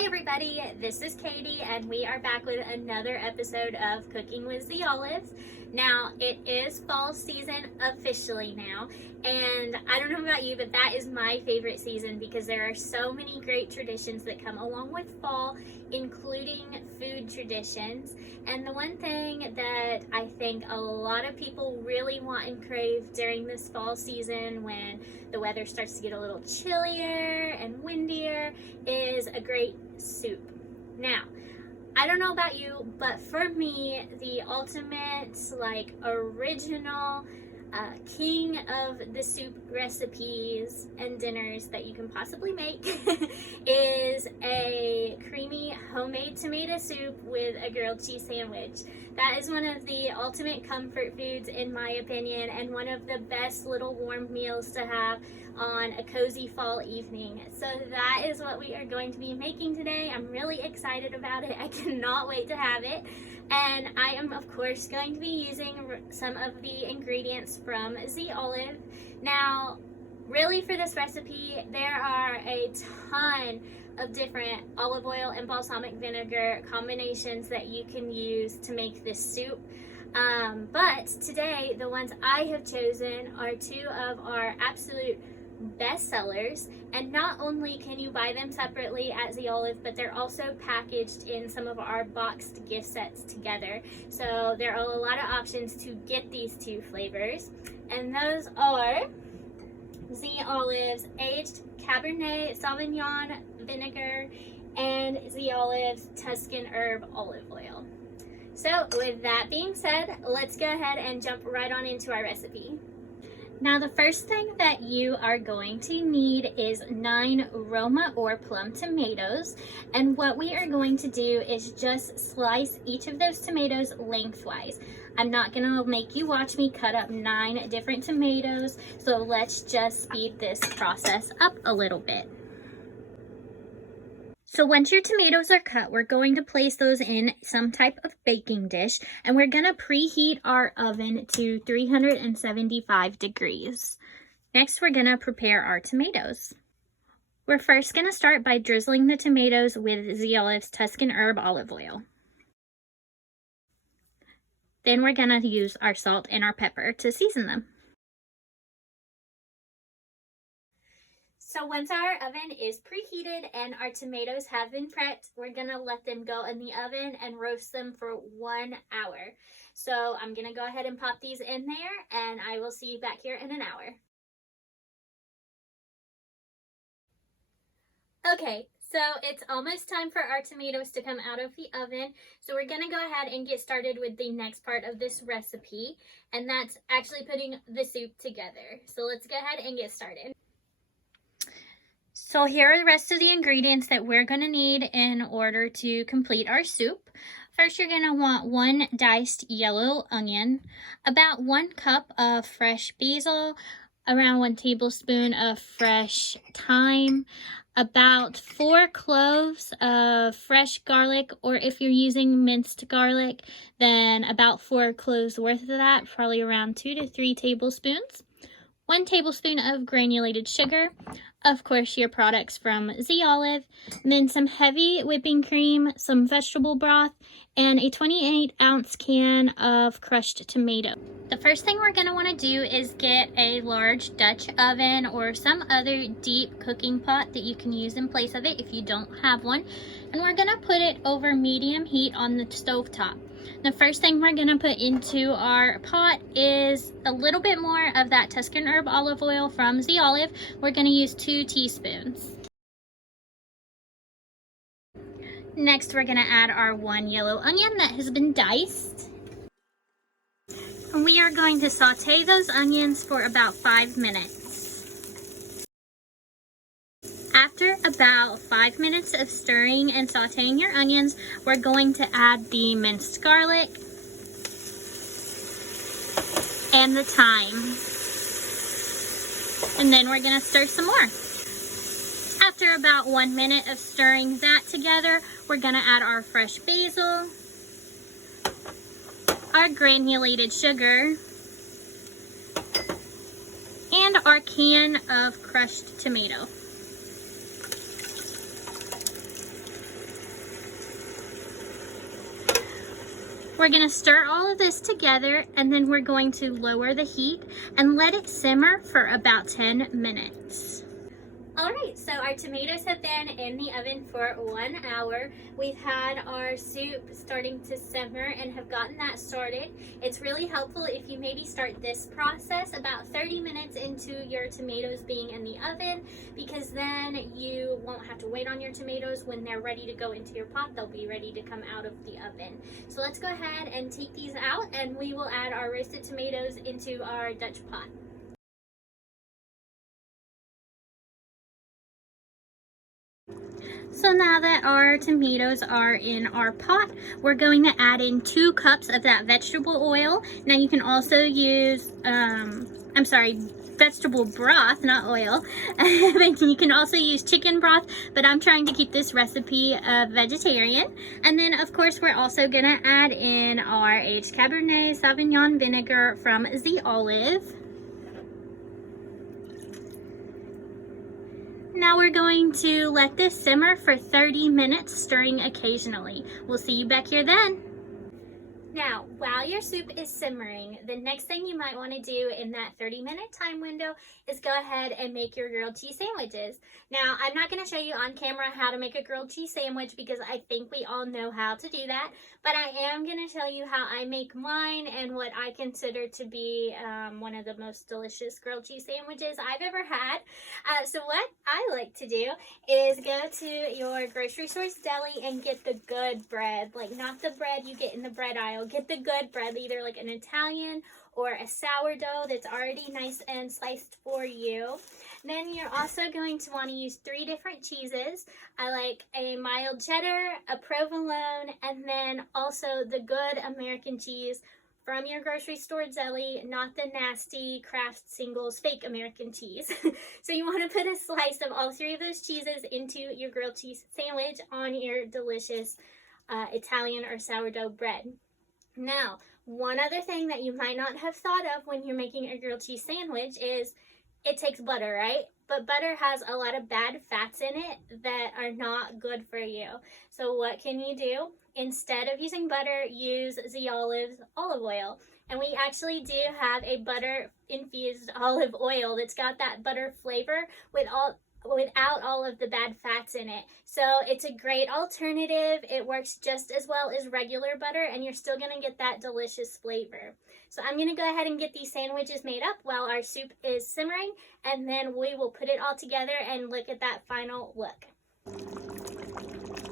Hi everybody, this is Katie and we are back with another episode of Cooking with the Olives. Now, it is fall season officially now, and I don't know about you, but that is my favorite season because there are so many great traditions that come along with fall, including food traditions. And the one thing that I think a lot of people really want and crave during this fall season when the weather starts to get a little chillier and windier is a great soup. Now, I don't know about you, but for me, the ultimate, original king of the soup recipes and dinners that you can possibly make is a creamy homemade tomato soup with a grilled cheese sandwich. That is one of the ultimate comfort foods in my opinion, and one of the best little warm meals to have on a cozy fall evening. So that is what we are going to be making today. I'm really excited about it. I cannot wait to have it. And I am of course going to be using some of the ingredients from The Olive. Now, really for this recipe, there are a ton of different olive oil and balsamic vinegar combinations that you can use to make this soup. But today, the ones I have chosen are two of our absolute best sellers, and not only can you buy them separately at The Olive, but they're also packaged in some of our boxed gift sets together. So there are a lot of options to get these two flavors, and those are The Olive's aged Cabernet Sauvignon vinegar and The Olive's Tuscan herb olive oil. So with that being said, let's go ahead and jump right on into our recipe. Now, the first thing that you are going to need is 9 Roma or plum tomatoes. And what we are going to do is just slice each of those tomatoes lengthwise. I'm not going to make you watch me cut up 9 different tomatoes, so let's just speed this process up a little bit. So once your tomatoes are cut, we're going to place those in some type of baking dish, and we're going to preheat our oven to 375 degrees. Next, we're going to prepare our tomatoes. We're first going to start by drizzling the tomatoes with The Olive's Tuscan herb olive oil. Then we're going to use our salt and our pepper to season them. So once our oven is preheated and our tomatoes have been prepped, we're gonna let them go in the oven and roast them for 1 hour. So I'm gonna go ahead and pop these in there, and I will see you back here in an hour. Okay, so it's almost time for our tomatoes to come out of the oven. So we're gonna go ahead and get started with the next part of this recipe, and that's actually putting the soup together. So let's go ahead and get started. So here are the rest of the ingredients that we're going to need in order to complete our soup. First, you're going to want 1 diced yellow onion, about 1 cup of fresh basil, around 1 tablespoon of fresh thyme, about 4 cloves of fresh garlic, or if you're using minced garlic, then about 4 cloves worth of that, probably around 2 to 3 tablespoons. 1 tablespoon of granulated sugar, of course your products from The Olive, and then some heavy whipping cream, some vegetable broth, and a 28-ounce can of crushed tomato. The first thing we're going to want to do is get a large Dutch oven or some other deep cooking pot that you can use in place of it if you don't have one, and we're going to put it over medium heat on the stove top. The first thing we're going to put into our pot is a little bit more of that Tuscan herb olive oil from The Olive. We're going to use 2 teaspoons. Next, we're going to add our 1 yellow onion that has been diced. And we are going to saute those onions for about 5 minutes. After about 5 minutes of stirring and sauteing your onions, we're going to add the minced garlic and the thyme. And then we're going to stir some more. After about 1 minute of stirring that together, we're going to add our fresh basil, our granulated sugar, and our can of crushed tomato. We're going to stir all of this together, and then we're going to lower the heat and let it simmer for about 10 minutes. Alright, so our tomatoes have been in the oven for 1 hour. We've had our soup starting to simmer and have gotten that started. It's really helpful if you maybe start this process about 30 minutes into your tomatoes being in the oven, because then you won't have to wait on your tomatoes. When they're ready to go into your pot, they'll be ready to come out of the oven. So let's go ahead and take these out, and we will add our roasted tomatoes into our Dutch pot. So now that our tomatoes are in our pot, we're going to add in 2 cups of that vegetable oil. Now you can also use, vegetable broth, not oil. You can also use chicken broth, but I'm trying to keep this recipe vegetarian. And then of course we're also gonna add in our aged Cabernet Sauvignon vinegar from The Olive. Now we're going to let this simmer for 30 minutes, stirring occasionally. We'll see you back here then. Now, while your soup is simmering, the next thing you might want to do in that 30-minute time window is go ahead and make your grilled cheese sandwiches. Now, I'm not going to show you on camera how to make a grilled cheese sandwich because I think we all know how to do that, but I am going to tell you how I make mine and what I consider to be one of the most delicious grilled cheese sandwiches I've ever had. So what I like to do is go to your grocery store's deli and get the good bread, like not the bread you get in the bread aisle. Get the good bread, either like an Italian or a sourdough that's already nice and sliced for you. Then you're also going to want to use 3 different cheeses. I like a mild cheddar, a provolone, and then also the good American cheese from your grocery store deli, not the nasty Kraft Singles fake American cheese. So you want to put a slice of all 3 of those cheeses into your grilled cheese sandwich on your delicious Italian or sourdough bread. Now, one other thing that you might not have thought of when you're making a grilled cheese sandwich is it takes butter, right? But butter has a lot of bad fats in it that are not good for you. So what can you do? Instead of using butter, use The Olive's olive oil. And we actually do have a butter infused olive oil that's got that butter flavor without all of the bad fats in it. So it's a great alternative. It works just as well as regular butter, and you're still going to get that delicious flavor. So I'm going to go ahead and get these sandwiches made up while our soup is simmering, and then we will put it all together and look at that final look.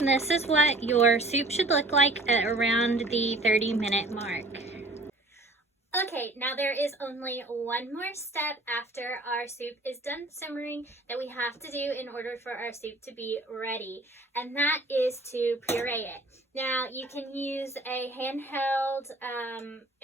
This is what your soup should look like at around the 30-minute mark. Okay, now there is only one more step after our soup is done simmering that we have to do in order for our soup to be ready, and that is to puree it. Now, you can use a handheld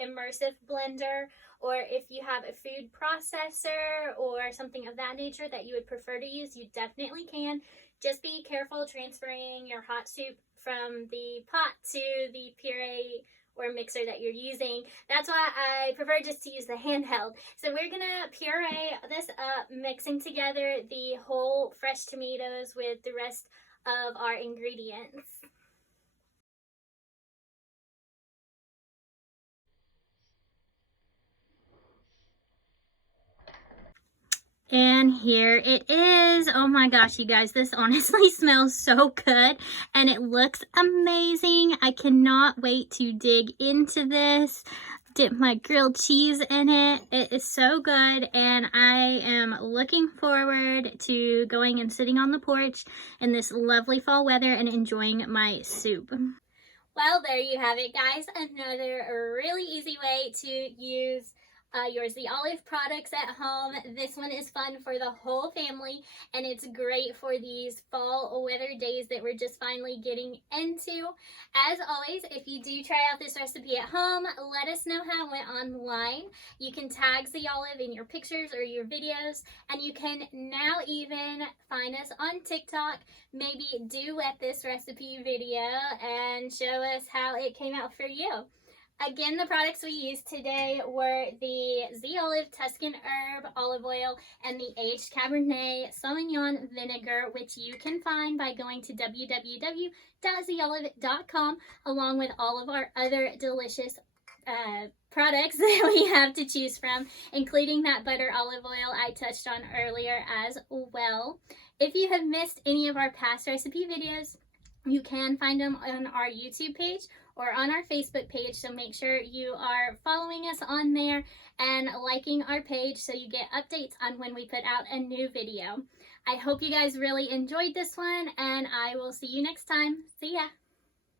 immersive blender, or if you have a food processor or something of that nature that you would prefer to use, you definitely can. Just be careful transferring your hot soup from the pot to the puree or mixer that you're using. That's why I prefer just to use the handheld. So we're gonna puree this up, mixing together the whole fresh tomatoes with the rest of our ingredients. And here it is. Oh my gosh, you guys, this honestly smells so good and it looks amazing. I cannot wait to dig into this, dip my grilled cheese in it. It is so good, and I am looking forward to going and sitting on the porch in this lovely fall weather and enjoying my soup. Well, there you have it, guys. Another really easy way to use your The Olive products at home. This one is fun for the whole family, and it's great for these fall weather days that we're just finally getting into. As always, if you do try out this recipe at home, let us know how it went online. You can tag The Olive in your pictures or your videos, and you can now even find us on TikTok. Maybe duet this recipe video and show us how it came out for you. Again, the products we used today were the Z Olive Tuscan Herb Olive Oil and the aged Cabernet Sauvignon Vinegar, which you can find by going to www.zolive.com, along with all of our other delicious products that we have to choose from, including that butter olive oil I touched on earlier as well. If you have missed any of our past recipe videos, you can find them on our YouTube page or on our Facebook page, so make sure you are following us on there and liking our page so you get updates on when we put out a new video. I hope you guys really enjoyed this one, and I will see you next time. See ya!